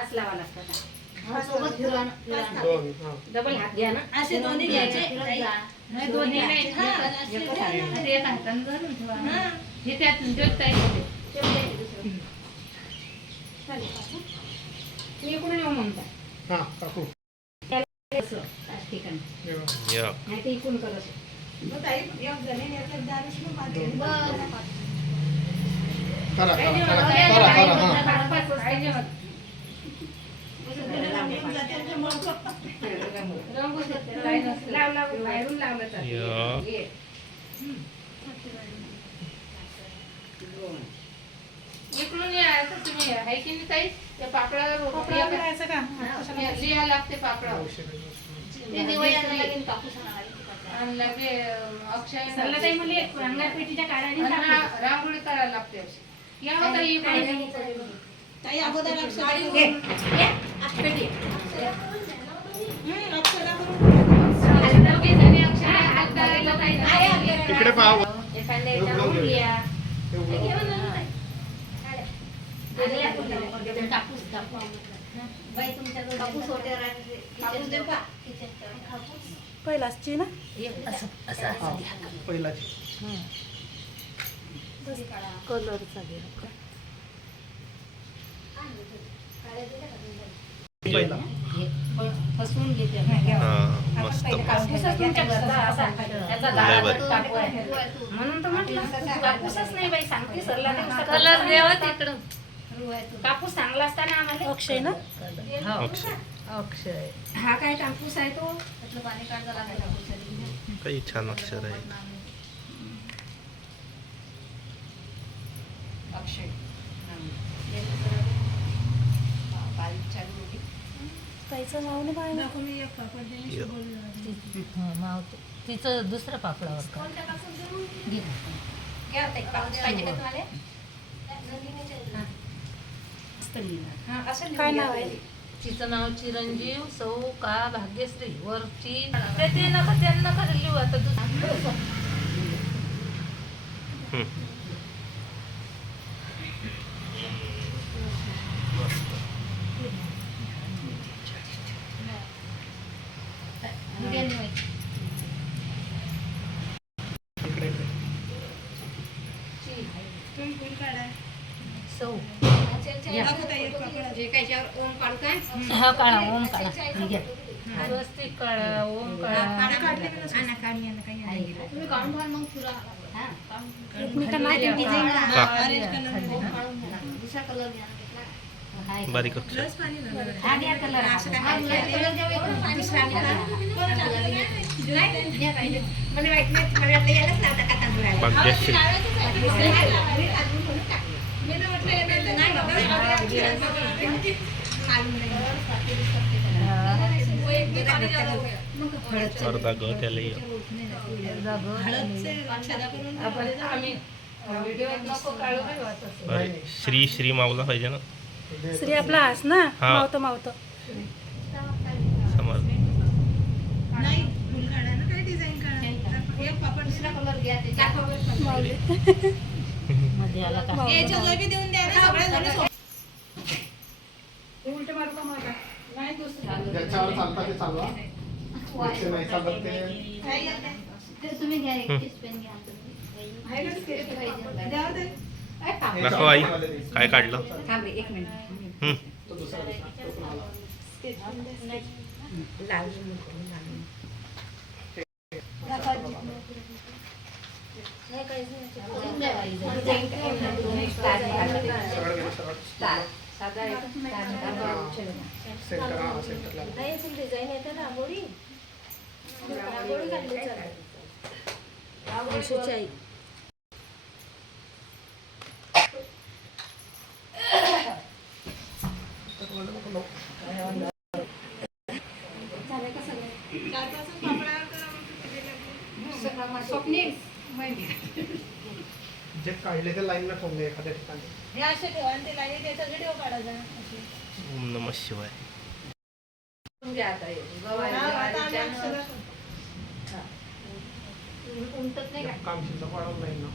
पाच लावा लागतात. सोबत फिरवा डबल हात घ्या ना, असे दोन्ही घ्यायचे. नाही दोन्ही नाही, एक हाताने धरून ठेवा. हे त्यात जोडता येते. तुम्ही कोण येऊ म्हणता? हां काकू ठिकाणी नाही ते इकून करत बाहेरून लावलं इकडून यायचं तुम्ही आहे की नाही ताई? त्या पापडावर लिहा लागते पापडावर. ते निवडायला लागेल कापूस लगे अक्षय पेटीच्या रांगोळी करायला लागते. या होता ही ताई अगोदर इकडे पाहा. पहिलाची ना पहिलाची कलरचा घे पहिला फसवून घेते. म्हणून तर म्हटलं कापूसच नाही बाई, सांगते सरला कलर देवा तिकडं. कापूस चांगला असताना आम्हाला. अक्षय ना अक्षय हा काय कापूस आहे तो? पाणी काढायला लागेल. काही छान अक्षर आहे. अक्षय ताईचं नाव नाही पाहिलं. तिचं दुसऱ्या पापडावर काय नाव आहे? तिचं नाव चिरंजीव सौ का भाग्यश्री. वरची ते नका त्यांना का लिहू आता सौ ओम काढताय. हा काढा ओम काढा. स्वस्तिक काढा ओम काढा. तुम्ही काढून घाल मग पुरा. दुसरा कलर घ्या. बारीक भाग्यश्री अर्धा ग त्याला श्री श्री मावला पाहिजे ना. श्री आपला हास ना. मावतो मावतो समज मध्ये आला का उलट मारू का माझा नाही ज्याच्यावर चालता ते चालवा. नाही चालत ते तुम्ही घ्या एक पेन घ्या. दाखव आई काय काढलं. थांब रे, एक मिनिट. डिझाईन येते ना रांगोळी. रांगोळी काढली चालेल. आई स्वप्नील जे काढले ते लाईनला ठेवले एखाद्या ठिकाणी. हे असे ठेवा आणि ते लाईन त्याचा व्हिडिओ काढायचा. ओम नमः शिवाय. काम शिल्लक वाढवून नाही ना.